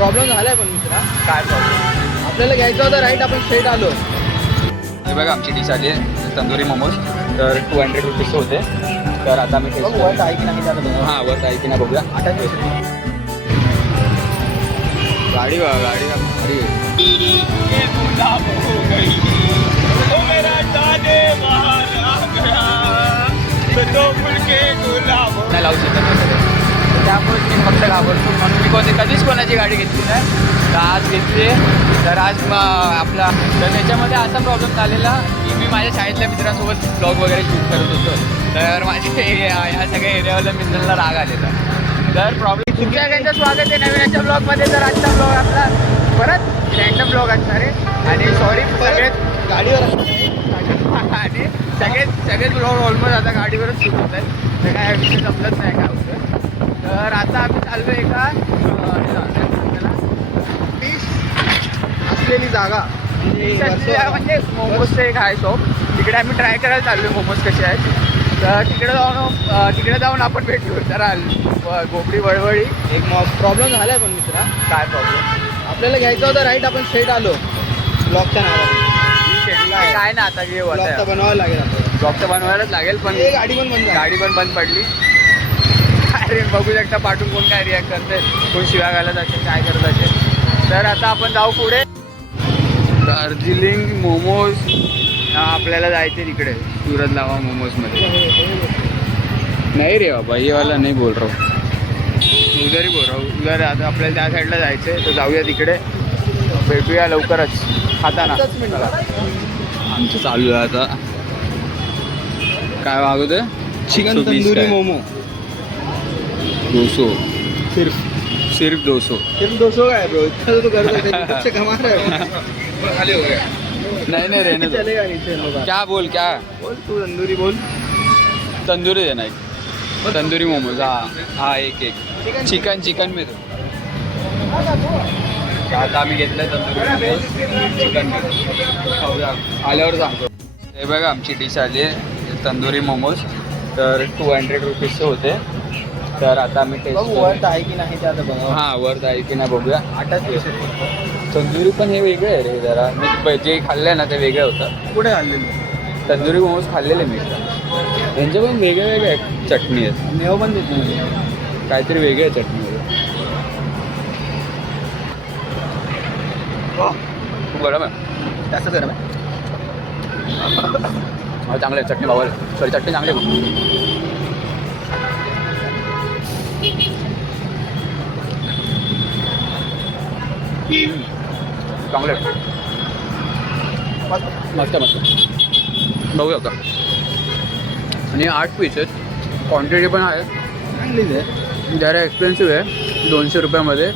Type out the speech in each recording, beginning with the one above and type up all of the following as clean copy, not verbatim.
Problem झालाय पण मित्रा. काय प्रॉब्लेम? आपल्याला घ्यायचं होतं राईट, आपण स्ट्रेट आलो. हे बघा आमची डिश आली आहे तंदुरी मोमोज. तर 200 रुपीजचे होते. तर आता मी टेस्ट बघू वर आहे की नाही त्याला बघा. हां वर आहे की नाही बघूया. गाडी बघा, गाडी भारी आहे. नाही लावू शकत नाही. त्यामुळे मी फक्त घाबरतो म्हणून मी कधीच कोणाची गाडी घेतली नाही. तर आज घेतली. तर आज आपला तर त्याच्यामध्ये असा प्रॉब्लेम झालेला की मी माझ्या शाळेतल्या मित्रांसोबत ब्लॉग वगैरे शूट करत होतो. तर माझे ह्या सगळ्या एरियावाल्या मित्रांना राग आलेला. तर प्रॉब्लेम तुमच्या सगळ्यांचं स्वागत आहे नवीनच्या ब्लॉगमध्ये. तर आजचा ब्लॉग आपला परत रँडम ब्लॉग असणार आहे. आणि सॉरी सगळेच गाडीवर आणि सगळेच ब्लॉग ऑलमोस्ट आता गाडीवरच सुरू होत आहेत. तर काय विषय जमलंच नाही काय होतं. तर आता आम्ही चाललो एका फिश असलेली जागा म्हणजे मोमोजचं एक आहे शॉप. तिकडे आम्ही ट्राय करायला चाललो आहे मोमोज कसे आहेत. तर तिकडे जाऊन आपण भेटू. तर गोबडी वळवळी एक प्रॉब्लेम झालाय पण मित्रा. काय प्रॉब्लेम? आपल्याला घ्यायचं होतं राईट, आपण स्ट्रेट आलो ब्लॉकच्या नावाने. काय ना आता जे ब्लॉक तर बनवावं लागेल आपल्याला. ब्लॉग तर बनवायलाच लागेल. पण हे गाडी पण बंद झाली. गाडी पण बंद पडली. अरे बघू शकता पाठून कोण काय रिॲक्ट करते, कोण शिव्या घालत असेल, काय करत असेल. तर आता आपण जाऊ पुढे. दार्जिलिंग मोमोज आपल्याला जायचे तिकडे सुरत लावा मोमोजमध्ये. नाही रे बाबा ये वाला नाही बोल रहा हूँ, उधर ही बोल रहा हूँ. उधर आता आपल्याला त्या साईडला जायचं आहे. तर जाऊया तिकडे, भेटूया लवकरच खाताना. आमचं चालू आहे आता. काय मागवत आहे? चिकन तंदुरी मोमो 200 सिर्फ 200. सिर्फ 200 काय ब्रो, इतना तो करतो कमा रहा है. खाली हो गया. नहीं रहने दो. चलेगा नीचे लोग. क्या बोल बोल तू तंदुरी बोल. तंदुरी देना एक. तंदुरी मोमोज. हाँ एक चिकन में दो. आता आम्ही घेतलंय तंदुरी मोमोज चिकन मध्ये. खाऊया आल्यावर सांगतो. हे बघा आमची डिश आली आहे तंदुरी मोमोज. तर 200 रुपीजचे होते. तर आता आम्ही टेस्ट बघू वर आहे की नाही त्याला बघा. हां वर आहे की नाही बघूया. 8च पैसे. तंदुरी पण हे वेगळं आहे रे जरा. मी जे खाल्लं ना ते वेगळं होतं. कुठे आणलेलं तंदुरी मोमोज खाल्लेले मी. त्यांचे पण वेगळे चटणी आहेत. मेव पण देत नाही. काहीतरी वेगळी आहे चटणीमध्ये. खूप गरम आहे. जास्त गरम आहे. चांगलं आहे चटणी भावा. सॉरी चटणी चांगली आहे. चांगलं आहे. मस्त बघूया का. आणि 8 पीस आहेत. क्वांटिटी पण आहे चांगलीच आहे. जरा एक्सपेन्सिव्ह आहे 200 रुपयामध्ये.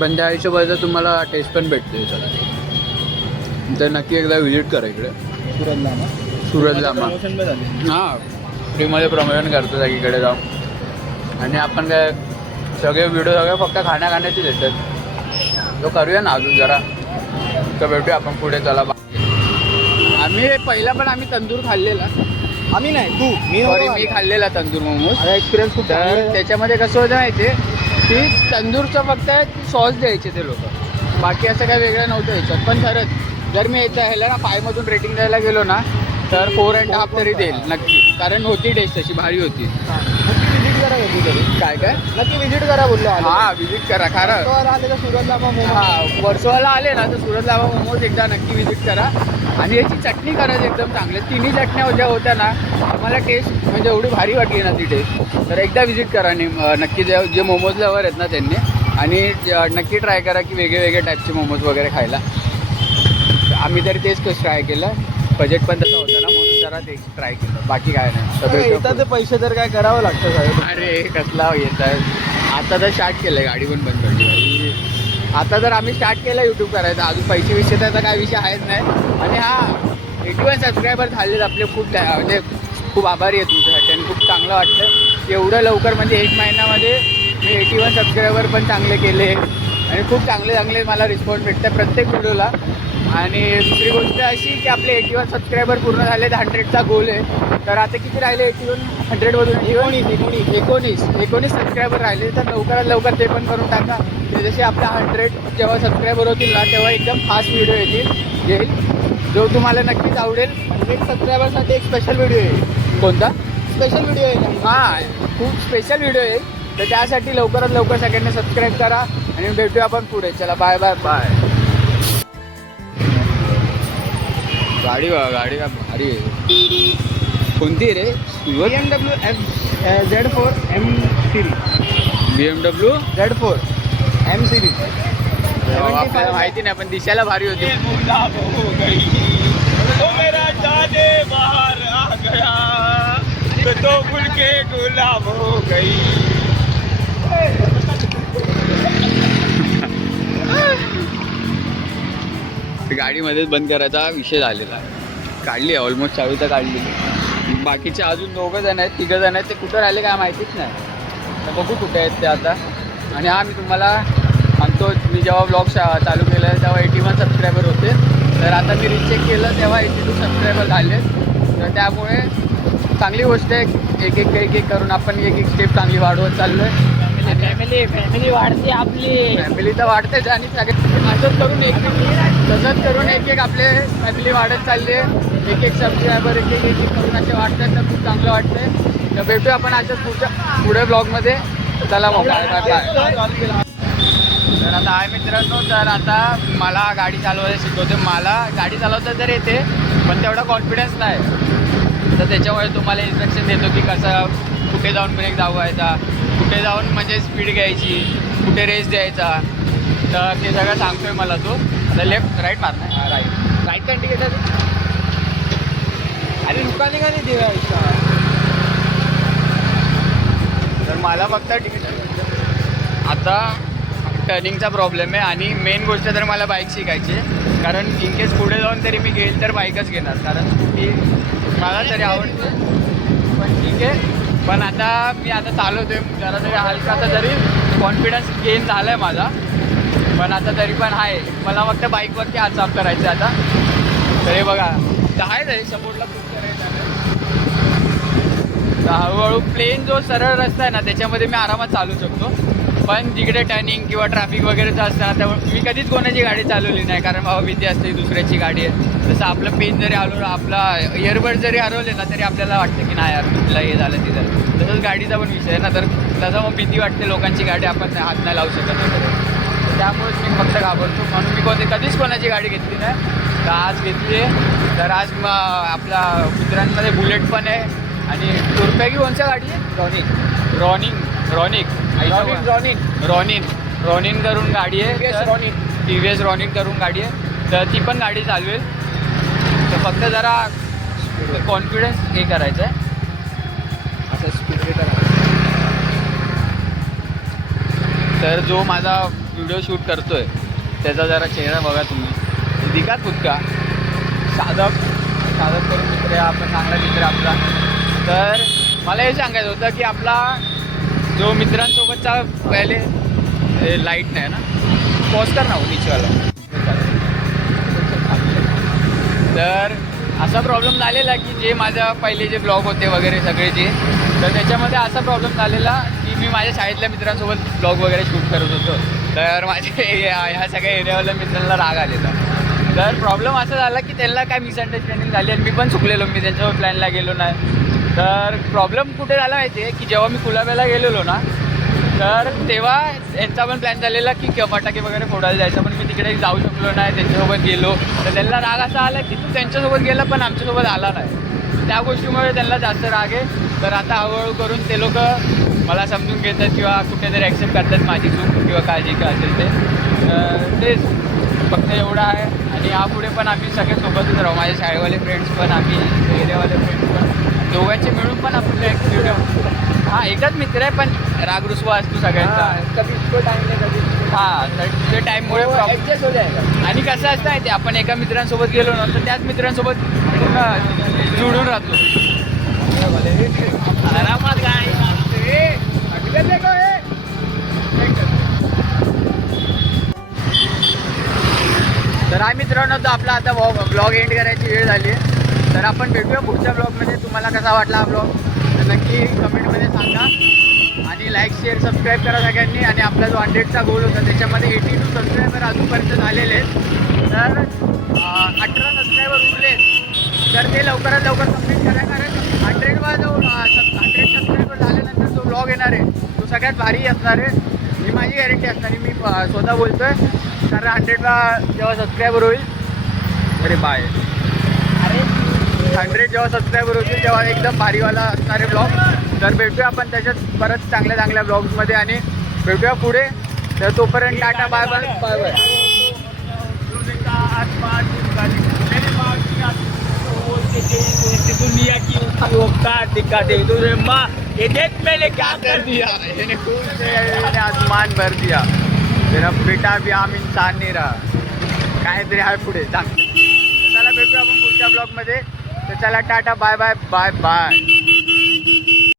पण त्या हिशोबाचं तुम्हाला टेस्ट पण भेटते त्याच्यात. तर नक्की एकदा व्हिजिट करा इकडे सुरतला. प्रमोशन पण झाले. हां फ्रीमध्ये प्रमोशन करतो सगळीकडे जाऊन. आणि आपण काय सगळे व्हिडिओ सगळे फक्त खाण्याचेच येतात. तो करूया ना अजून जरा. तर भेटूया आपण पुढे. चला आम्ही पहिला पण आम्ही तंदूर खाल्लेला. आम्ही नाही तू. मी खाल्लेला तंदूर मोमोज. माझा एक्सपिरियन्स खूप चांगला तर आहे. त्याच्यामध्ये कसं होतं माहिती आहे की तंदूरचं फक्त सॉस द्यायचे ते लोक. बाकी असं काय वेगळं नव्हतं याच्यात. पण खरंच जर मी येतं ह्याला ना 5 मधून रेटिंग द्यायला गेलो ना तर 4.5 तरी देईल नक्की. कारण होती टेस्ट तशी भारी होती. नक्की विजिट करा कधी तरी. काय नक्की विजिट करा बोललो. हां विजिट करा खरं. आले तर सुरतला मोमो. हां वर्सोवाला आले ना तर सुरत लावा मोमोज एकदा नक्की विजिट करा. आणि याची चटणी करायची एकदम चांगली. तिन्ही चटण्या ज्या होत्या ना आम्हाला टेस्ट म्हणजे एवढी भारी वाटली ना ती टेस्ट. तर एकदा विजिट करा आणि नक्की जे मोमोज लवर आहेत ना त्यांनी. आणि नक्की ट्राय करा की वेगळे टाईपचे मोमोज वगैरे खायला. आम्ही तरी तेच ट्राय केलं. बजेट पण तसं होतं ना म्हणून जरा ते ट्राय केलं. बाकी काय नाही. येतात ते पैसे तर काय करावं लागतं साहेब. अरे कसला येत आहे. आता तर स्टार्ट केलं आहे. गाडी पण बंद पडली. आता जर आम्ही स्टार्ट केलं यूट्यूब करायचं. अजून पैसे विषय त्याचा काय विषय आहेच नाही. आणि हां 81 सबस्क्रायबर झालेत आपले. खूप म्हणजे खूप आभारी आहे तुमच्यासाठी. आणि खूप चांगलं वाटतं एवढं लवकर म्हणजे 1 महिन्यामध्ये मी 81 सबस्क्रायबर पण चांगले केले. आणि खूप चांगले मला रिस्पॉन्स भेटतं प्रत्येक व्हिडिओला. आणि दुसरी गोष्ट अशी की आपले 81 सबस्क्रायबर पूर्ण झाले. 100चा गोल आहे. तर आता किती राहिले 100मधून 19 सबस्क्रायबर राहिले. तर लवकरात लवकर ते पण करून टाका. जसे आपल्या 100 जेव्हा सबस्क्रायबर होतील ना तेव्हा एकदम फास्ट व्हिडिओ येईल जो तुम्हाला नक्कीच आवडेल. 100 सबस्क्रायबरसाठी एक स्पेशल व्हिडिओ येईल. कोणता स्पेशल व्हिडिओ आहे. हां, खूप स्पेशल व्हिडिओ येईल. तर त्यासाठी लवकरात लवकर सगळ्यांनी सबस्क्राईब करा आणि भेटूया आपण पुढे. चला बाय बाय बाय. गाडी बघा, गाडी का भारी आहे. कोणती रे? BMW Z4 M series. BMW Z4 M series. आपल्याला माहिती नाही पण दिसायला भारी होती. तो मेरा जाने बाहर आ गया तो फूल के गुलाब हो गई. गाडीमध्येच बंद करायचा विषय झालेला. काढली ऑलमोस्ट चावी तर काढली. बाकीचे अजून 2 जण आहेत, 3 जण आहेत. ते कुठं राहिले काय माहितीच नाही. तर बघू कुठे आहेत ते आता. आणि हा मी तुम्हाला सांगतो, मी जेव्हा ब्लॉग चालू केलं तेव्हा 81 सबस्क्रायबर होते. तर आता मी रिचेक केलं तेव्हा 82 सबस्क्रायबर झाले. तर त्यामुळे चांगली गोष्ट आहे. एक करून आपण एक स्टेप चांगली वाढवत चाललो आहे. फॅमिली वाढते आपली. फॅमिली तर वाढतेच आणि असंच करून तसंच करून एक आपले फॅमिली वाढत चालली आहे. एक सबस्क्रायबर एक करून असे वाटतात. तर खूप चांगलं वाटतंय. तर भेटूया आपण अशाच पुढे ब्लॉगमध्ये. चला मग बाय बाय बाय. तर आता आहे मित्रांनो, तर आता मला गाडी चालवायला शिकवते. मला गाडी चालवता तर येते पण तेवढा कॉन्फिडन्स नाही. तर त्याच्यामुळे तुम्हाला इन्स्ट्रक्शन देतो की कसं कुठे जाऊन ब्रेक दाबवायचा, कुठे जाऊन म्हणजे स्पीड घ्यायची, कुठे रेस द्यायचा. तर ते सगळं सांगतोय मला तो. आता लेफ्ट राईट मारणार. राईट कंटी घेतात. अरे दुकाने का नाही देवा. तर मला फक्त आता टर्निंगचा प्रॉब्लेम आहे आणि मेन गोष्ट तर मला बाईक शिकायची आहे. कारण इन केस पुढे जाऊन तरी मी घेईल तर बाईकच घेणार. कारण स्कूटी मला तरी आवडते पण ठीक आहे. पण आता मी चालवतो आहे जरा तरी हलकासा तरी कॉन्फिडन्स गेन झाला आहे माझा. पण आता तरी पण आहे. मला फक्त बाईकवरती हात साफ करायचं आता. तर हे बघा आहे सपोर्टला खूप करायचं. तर हळूहळू प्लेन जो सरळ रस्ता आहे ना त्याच्यामध्ये मी आरामात चालू शकतो. पण जिकडे टर्निंग किंवा ट्रॅफिक वगैरेचं असतं ना त्यामुळे मी कधीच कोणाची गाडी चालवली नाही. कारण बाबा भीती असते दुसऱ्याची गाडी आहे. जसं आपलं पेन जरी हरवलं, आपला इयरबड जरी हरवले ना तरी आपल्याला वाटतं की नाही यार कुठला हे झालं ते झालं. तसंच गाडीचा पण विषय आहे ना. तर तसं मग भीती वाटते लोकांची गाडी आपण हात नाही लावू शकत वगैरे. त्यामुळेच मी फक्त घाबरतो. म्हणून मी कधीच कोणाची गाडी घेतली नाही. तर आज घेतली आहे. तर आज आपला मित्रांमध्ये बुलेट पण आहे आणि तुरप्यागी कोणच्या गाडी आहे? रॉनिन करून गाडी आहे. TVS रॉनिन करून गाडी आहे. तर ती पण गाडी चालवेल. तर फक्त जरा कॉन्फिडन्स हे करायचं आहे. असं स्पीड करायचं. तर जो माझा व्हिडिओ शूट करतोय त्याचा जरा चेहरा बघा तुम्ही. दिखात खुद का साधक करून मित्र आहे आपण, चांगला मित्र आपला. तर मला हे सांगायचं होतं की आपला जो मित्रांसोबतचा पहिले लाईट नाही ना पॉज कर ना नीचेवाला. तर असा प्रॉब्लेम झालेला की जे माझ्या पहिले जे ब्लॉग होते वगैरे सगळे जे, तर त्याच्यामध्ये असा प्रॉब्लेम झालेला की मी माझ्या शाळेतल्या मित्रांसोबत ब्लॉग वगैरे शूट करत होतो. तर माझे ह्या सगळ्या एरियावाल्या मित्रांना राग आलेला. तर प्रॉब्लेम असा झाला की त्यांना काय मिसअंडरस्टँडिंग झाली आणि मी पण चुकलेलो. मी त्यांच्यावर प्लॅनला गेलो नाही. तर प्रॉब्लेम कुठे झाला माहिती आहे की जेव्हा मी कुलाब्याला गेलेलो ना तर तेव्हा यांचा पण प्लॅन झालेला की फटाके वगैरे फोडायला जायचं. पण मी तिकडे जाऊ शकलो नाही. त्यांच्यासोबत गेलो तर त्यांना राग असा आला की तू त्यांच्यासोबत गेला पण आमच्यासोबत आला नाही. त्या गोष्टीमुळे त्यांना जास्त राग आहे. तर आता हळूहळू करून ते लोक मला समजून घेतात किंवा कुठेतरी ॲक्सेप्ट करतात माझी चूक किंवा काळजी काय असेल ते. तेच फक्त एवढं आहे. आणि यापुढे पण आम्ही सगळे सोबतच राहू. माझे शाळेवाले फ्रेंड्स पण, आम्ही एरियावाले फ्रेंड्स पण, दोघांचे मिळून पण आपण एक व्हिडिओ. हां एकच मित्र आहे पण राग रुसवा असतो सगळ्यांचा. कधी तो टाइम नाही कधी. हां तर ते टाईममुळे ॲडजस्ट हो जायगा. आणि कसं असतं आहे ते आपण एका मित्रांसोबत गेलो ना तर त्याच मित्रांसोबत पूर्ण जुळून राहतो. आरामात काय तर आहे मित्रांनो. तर आपला आता ब्लॉग एंड करायची वेळ झाली आहे. तर आपण भेटूया पुढच्या ब्लॉगमध्ये. तुम्हाला कसा वाटला हा ब्लॉग तर नक्की कमेंटमध्ये सांगा. आणि लाईक शेअर सबस्क्राईब करा सगळ्यांनी. आणि आपला जो 100चा गोल होता त्याच्यामध्ये 82 सबस्क्रायबर अजूनपर्यंत झालेले आहेत. तर 18 सबस्क्रायबर उरले तर ते लवकरात लवकर कंप्लीट करा. कारण 100 सबस्क्रायबर झाल्यानंतर जो ब्लॉग येणार आहे तो सगळ्यात भारी असणार आहे. ही माझी गॅरंटी असणार आहे. मी स्वतः बोलतोय. कारण 100ला जेव्हा सबस्क्रायबर होईल अरे बाय 100 जेव्हा सबस्क्रायबर होतील तेव्हा एकदम भारीवाला असणारे ब्लॉग. तर भेटूया आपण त्याच्यात परत चांगल्या चांगल्या ब्लॉग्समध्ये आणि भेटूया पुढे. तर तोपर्यंत tata bye bye bye bye. दुनिया की औकात दिखा दे तुझे माँ ये देख मैंने क्या कर दिया. याने खूप से आसमान भर दिया तेरा बेटा भी आम इंसान नाही रहा. काहीतरी आहे पुढे चांगलं. तर चला भेटूया आपण पुढच्या ब्लॉगमध्ये. तर चला tata bye bye bye bye.